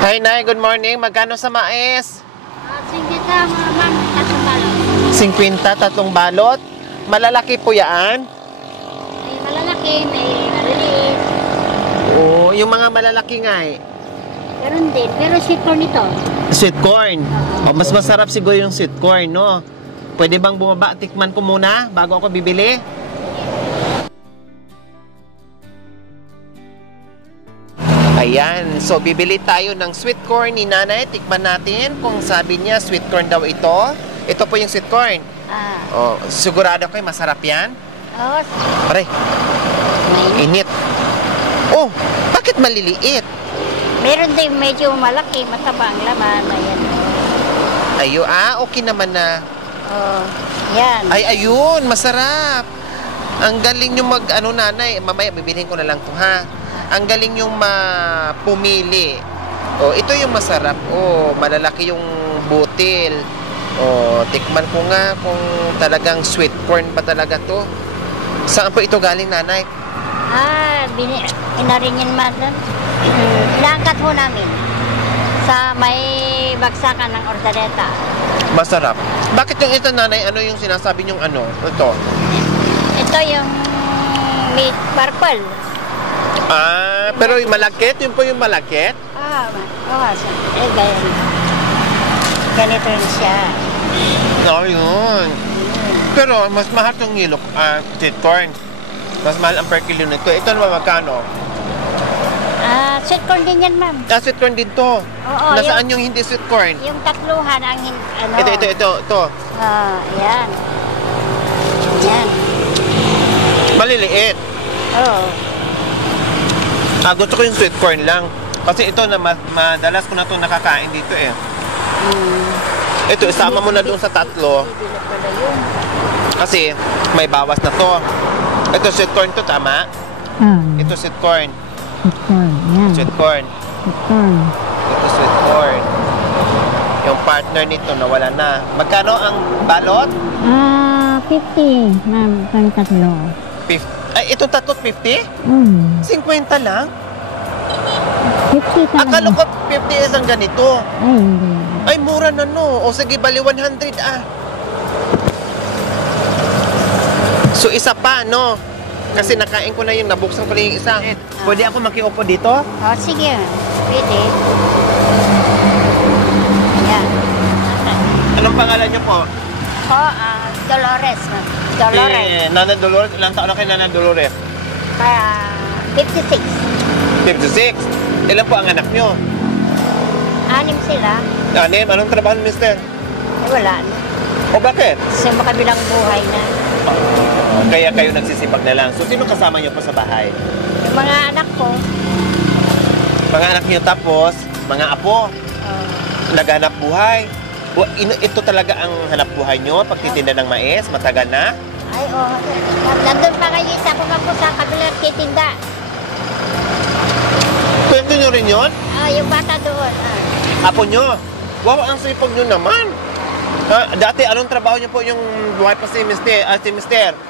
Hi, Nay. Good morning. Magkano sa mais? 50 ma'am, tatlong balot. 50, tatlong balot. Malalaki po yan? May malalaki, may maliliit. Oo, yung mga malalaki nga eh. Meron din, pero sweet corn ito. Sweet corn. O, mas masarap siguro yung sweet corn, no? Pwede bang bumaba? Tikman ko muna bago ako bibili? Ayan. So, bibili tayo ng sweet corn ni Nanay. Tikman natin kung sabi niya sweet corn daw ito. Ito po yung sweet corn. O, sigurado kayo masarap yan? Oo. Pare, init. Oh, bakit maliliit? Meron din medyo malaki, mataba ang laman. Ayan. Ayo, okay naman na. Oh, yan. Ay, ayun, masarap. Ang galing yung Nanay. Mamaya, bibilhin ko na lang to, ha? Ang galing yung pumili. Oh, ito yung masarap. Oh, malalaki yung butil. Oh, tikman ko nga kung talagang sweet corn pa talaga to. Saan po ito galing, Nanay? Inarin yan man. Inaangkat ho namin sa may bagsakan ng Ordaneta. Masarap. Bakit yung ito, Nanay? Ano yung sinasabi niyong ano? Ito? Ito yung meat purple. Pero yung malakit? Yun po yung malakit? Ganito rin siya. Yun. Pero mas mahal yung nilok, sweet corn. Mas mahal ang per kilo nito. Ito naman magkano? Sweet corn din yan, ma'am. Sweet corn din to. Oo. Nasaan yung hindi sweet corn? Yung tatluhan ang ano. Ito. Yan. Yan. Maliliit. Oo. Gusto ko yung sweet corn lang. Kasi ito na madalas ko na ito nakakain dito eh. Ito, isama mo na doon sa tatlo. Kasi may bawas na to. Ito sweet corn to, tama? Ito sweet corn. Sweet corn, yan. Sweet corn. Sweet corn. Ito sweet corn. Yung partner nito nawala na. Magkano ang balot? 50, ma'am, pang tatlo. 50. Ay, itong tatlo 50? 50 lang? 50 talaga. Akala ko 50 isang ganito. Ay, hindi. Ay, mura na no. O sige, bali 100 So, isa pa, no? Kasi nakain ko na yung nabuksan ko na yung isa. Pwede ako makiupo dito? Sige. Pwede. Yan. Anong pangalan niyo po? Dolores, ma'am. Dolores. Nana Dolores. Ilang taon na kay Nana Dolores? 56. 56. Ilan po ang anak niyo? 6 sila. Anong trabaho ni Mister? Wala na. O bakit? Sa makabilang buhay na. Kaya kayo nagsisipag na lang. So, sino kasama niyo po sa bahay? Yung mga anak ko. Mga anak niyo tapos, mga apo. Naghanap buhay. Ito talaga ang hanap buhay niyo? Pagtitinda ng mais? Matagal na? Ay, nandun pa kayo isa ko po sa kabilang titinda. Kwento niyo rin yun? Yung bata doon. Apo niyo? Wow, ang sipag niyo naman. Dati, anong trabaho niyo po yung buhay pa si Mister?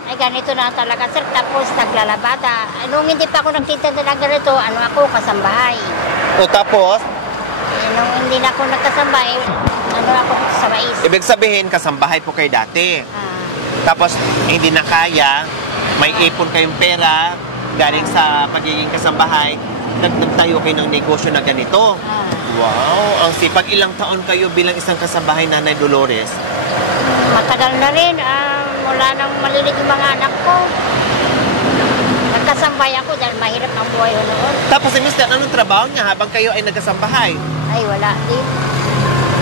Ay, ganito na talaga, sir. Tapos, naglalabada. Nung hindi pa ako nagtitinda ng ganito, ako, kasambahay. O tapos? Nung hindi na ako nagkasambahay, ako sa mais. Ibig sabihin, kasambahay po kayo dati. Tapos, hindi na kaya, may ipon kayong pera, galing sa pagiging kasambahay, nagtayo kayo ng negosyo na ganito. Wow, ang sipag. Ilang taon kayo bilang isang kasambahay, Nanay Dolores? Matagal na rin. Mula nang malilit yung mga anak ko. Nagkasambahay ako dahil mahirap ang buhay ko noon. Tapos si Mister, anong trabaho niya habang kayo ay nagkasambahay? Ay, wala din.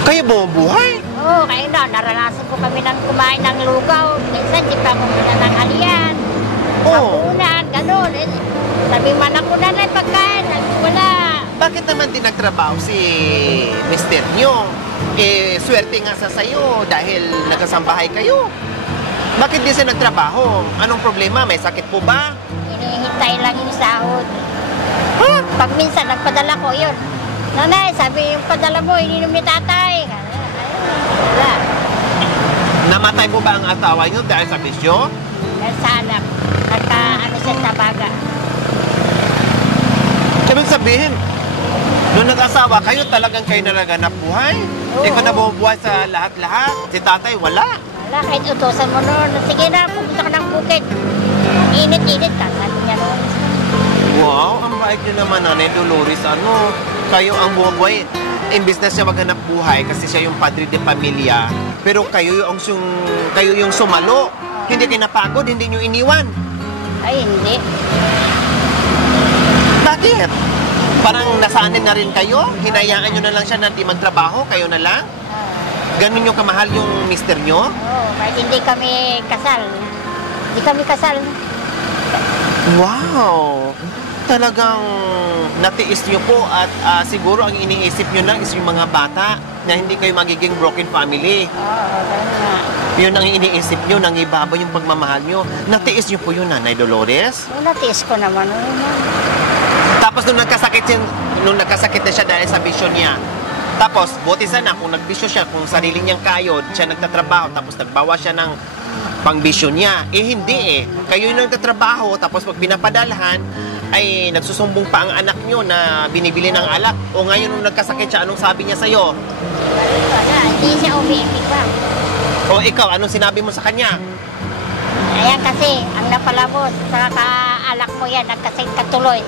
Kayo bumubuhay? Oo, kaya naranasan ko kami ng kumain ng lugaw. Minsan, di pa ako ng halian. Hapunan, gano'n. Sabi man ako na pagkain. Wala. Bakit naman din nagtrabaho si Mister niyo? Swerte nga sa sayo dahil nagkasambahay kayo. Bakit di siya nagtrabaho? Anong problema? May sakit po ba? Hinihintay lang yung sahod. Pag minsan, nagpadala ko yun. Nanay, sabi yung padala mo, ininom ni tatay. Wala. Namatay po ba ang asawa niyo dahil sa bisyo? Dahil sa anak. Nagka-ano siya sa baga. Ibig sabihin, Nung nag-asawa kayo, talagang kayo nalaganap buhay? Oo. Hindi ka nabubuhay sa lahat-lahat? Si tatay, wala. Wala, kahit utosan mo noon. Sige na, pupunta ka ng bukid. Init-init ka, sabi niya noon. Wow, ang bait niyo naman, Nanay Dolores. Ano, kayo ang buhay. Imbis na siya maghanap buhay kasi siya yung padre de pamilya. Pero kayo yung sumalo. Hindi kayo napagod, hindi niyo iniwan. Ay, hindi. Bakit? Parang nasanay na rin kayo? Hinayaan nyo na lang siya na di magtrabaho? Kayo na lang? Ganun yung kamahal yung mister nyo? Kahit hindi kami kasal. Hindi kami kasal. Wow! Talagang natiis nyo po at siguro ang iniisip nyo lang is yung mga bata na hindi kayo magiging broken family. Ganun nga. Yun ang iniisip nyo, nangibaba yung pagmamahal nyo. Natiis nyo po yun, Nanay Dolores? Natiis ko naman. Tapos nung nagkasakit na siya dahil sa bisyo niya, tapos buti sana kung nagbisyo siya, kung sarili niyang kayod, siya nagtatrabaho, tapos nagbawa siya ng pangbisyo niya. Hindi eh. Kayo yung nagtatrabaho, tapos pag pinapadalhan, ay nagsusumbong pa ang anak niyo na binibili ng alak. O ngayon nung nagkasakit siya, anong sabi niya sa'yo? Wala, hindi siya umiimik pa. O ikaw, anong sinabi mo sa kanya? Ayan kasi, ang napalabos, sa kaalak mo yan, nagkasing katuloy.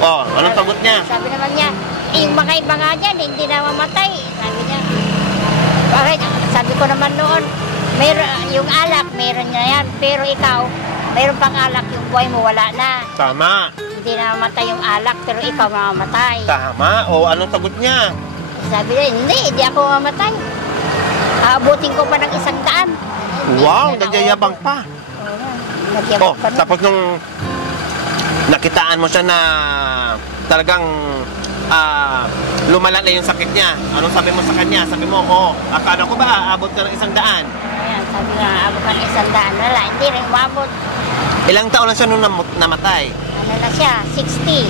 O, anong sagot niya? Sabi naman niya, yung mga iba nga dyan, hindi na mamatay. Sabi niya, bakit? Sabi ko naman noon, yung alak, meron na yan. Pero ikaw, meron pang alak, yung buhay mo, wala na. Tama. Hindi na mamatay yung alak, pero ikaw mamamatay. Tama. O, anong sagot niya? Sabi niya, hindi ako mamamatay. Aabutin ko pa ng 100. Wow, nagyayabang pa. Nagyabang Oh, pa na. tapos nung nakitaan mo siya na talagang lumala na yung sakit niya. Anong sabi mo sa kanya? Sabi mo, akala ko ba aabot ka ng 100? Ayan, sabi nga, abot ka ng 100. Wala, hindi rin umabot. Ilang taon na siya nung namatay? Ano na siya, 60.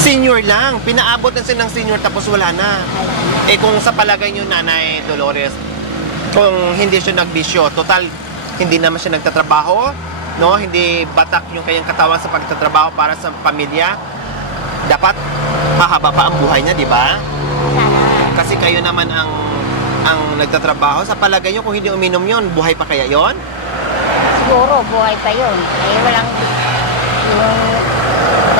Senior lang. Pinaabot na siya ng senior tapos wala na. Wala na. Eh kung sa palagay niyo, Nanay Dolores, kung hindi siya nagbisyo, total, hindi naman siya nagtatrabaho, no? Hindi batak yung kanyang katawan sa pagtatrabaho para sa pamilya, dapat mahaba pa ang buhay niya, di ba? Sana. Kasi kayo naman ang nagtatrabaho. Sa palagay niyo, kung hindi uminom yon, buhay pa kaya yon? Siguro, buhay pa yun. Eh, walang, yung,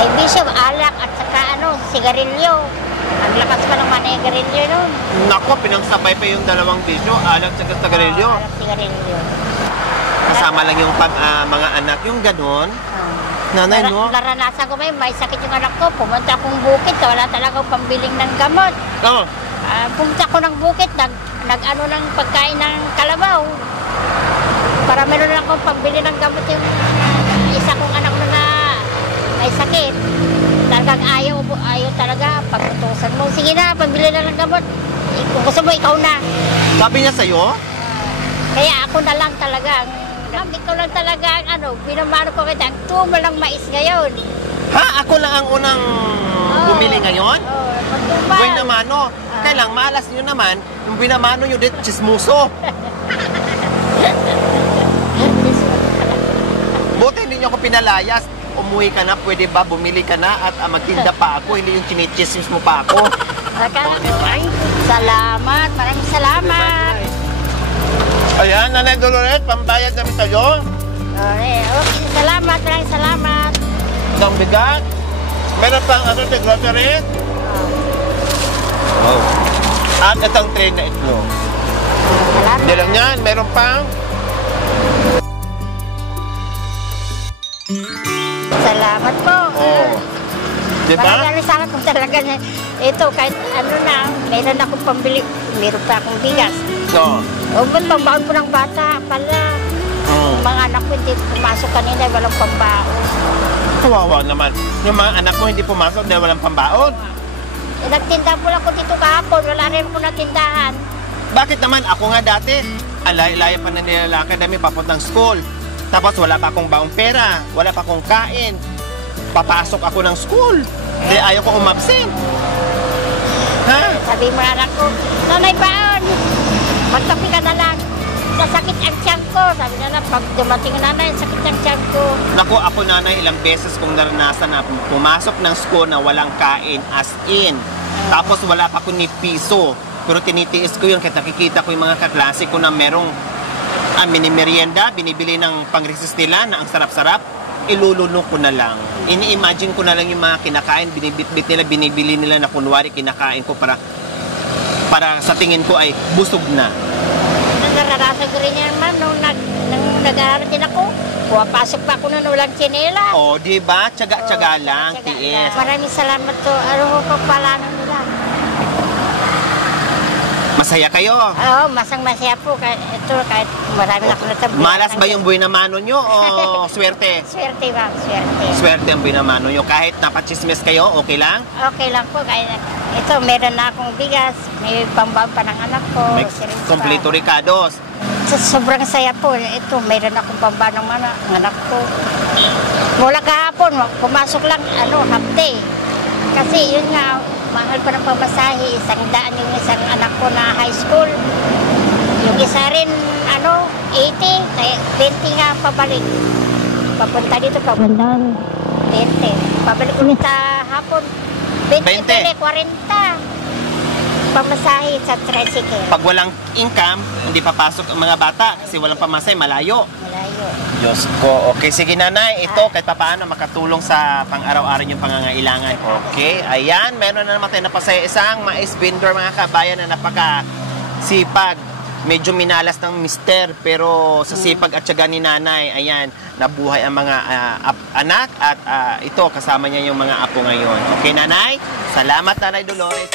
may bisyo, alak, at saka sigarilyo. Ang lakas pa naman ng sigarilyo nun. Nako, pinagsabay pa yung dalawang bisyo, alat sa sigarilyo. Alak, sigarilyo. Kasama lang yung mga anak, yung ganon. Nanay, no? Naranasan ko may sakit yung anak ko. Pumunta akong bukid, wala talaga pambiling ng gamot. Oh, Pumunta ko ng bukid, nag-ano ng pagkain ng kalabaw. Para meron lang akong pambili ng gamot yung isa kong anak na may sakit. Talagang ayaw talaga. Pag-utusan mo, sige na, pambili na ng gamot. Kung gusto mo, ikaw na. sabi niya sa'yo? Kaya ako na lang talaga. Ikaw lang talaga pinamano ko kita. Ang tumal ng mais ngayon. Ha? Ako lang ang unang bumili ngayon? Oo, magtumal. Buwan naman, no? Kailang malas nyo naman, yung binamano nyo dit, chismuso. Buti hindi nyo ako pinalayas. Umuwi ka na, pwede ba? Bumili ka na at magtinda pa ako. Hindi yung chinichismis mo pa ako. Akala ko, ay, salamat. Maraming salamat. Ayan, Nanay Dolores, pambayad namin sa'yo. Okay, salamat. Maraming salamat. Ang bigat. Meron pang sa grocery. Oh. At itong train na ito. Salamat. Hindi lang yan, meron pang Salamat po. Diba? Maraming salamat kung talaga niya. Ito, kahit meron akong pambili, meron pa akong bigas. No. O, ba't pambaon po ng bata pala? Yung mga anak ko hindi pumasok kanina, walang pambaon. Kawawa naman. Yung mga anak ko hindi pumasok dahil walang pambaon. Nagtinda po lang ko dito kahapon, wala rin po natindahan. Bakit naman? Ako nga dati, alay-alaya pa na nilalakad namin papuntang school. Tapos wala pa akong baong pera, wala pa akong kain. Papasok ako ng school. Dahil ayaw ko umabsent. Ha? Sabi mo na anak ko, Nanay Baon, magkapi ka na lang. Nasakit ang tiyan ko. Sabi na pag dumating ang nanay, sakit ang tiyan ko. Naku, ako nanay, ilang beses kong naranasan na pumasok ng school na walang kain, as in. Tapos wala pa ko ni piso. Pero tinitiis ko yun kahit nakikita ko yung mga kaklase ko na merong mini-merienda, binibili ng pang-resist nila na ang sarap-sarap, ilulunok ko na lang. Ini-imagine ko na lang yung mga kinakain, binibitbit nila, binibili nila na kunwari kinakain ko para sa tingin ko ay busog na. Naranasan ko rin yan, ma'am, nung nag-aaral din ako. Pumapasok pa ako nun walang tsinela. O, di ba? Tiyaga-tiyaga lang, tiis. Maraming salamat to. Ano ko pala nila. Masaya kayo? Oo, masang-masaya po. Ito, kahit marami na ako natabli. Malas ba yung buhay na mano nyo o swerte? Swerte, ma'am. Swerte. Swerte ang buhay na mano nyo. Kahit napachismis kayo, okay lang? Okay lang po. Ito, meron na akong bigas. May pambawang pa ng anak ko. May kompleto ricados. Sobrang saya po. Ito, meron akong pambawang ng anak ko. Mula kahapon, pumasok lang, half day. Kasi yun nga, mahal pa ng pamasahe, 100 yung isang anak ko na high school. Yung isa rin, 80, 20 nga pabalik. Papunta dito, pabundan, 20. Pabalik ulit sa hapon, 20. 40. Pamasahe sa tricycle. Pag walang income, hindi papasok ang mga bata kasi walang pamasahe, malayo. Malayo. Diyos ko. Okay, sige nanay. Ito, kahit paano makatulong sa pang-araw-araw yung pangangailangan. Okay, ayan. Meron na naman tayo napasaya. Isang mais vendor, mga kabayan, na napaka-sipag. Medyo minalas ng mister, pero sa sipag at tiyaga ni nanay, ayan, nabuhay ang mga anak at ito, kasama niya yung mga apo ngayon. Okay, nanay? Salamat, Nanay Dolores.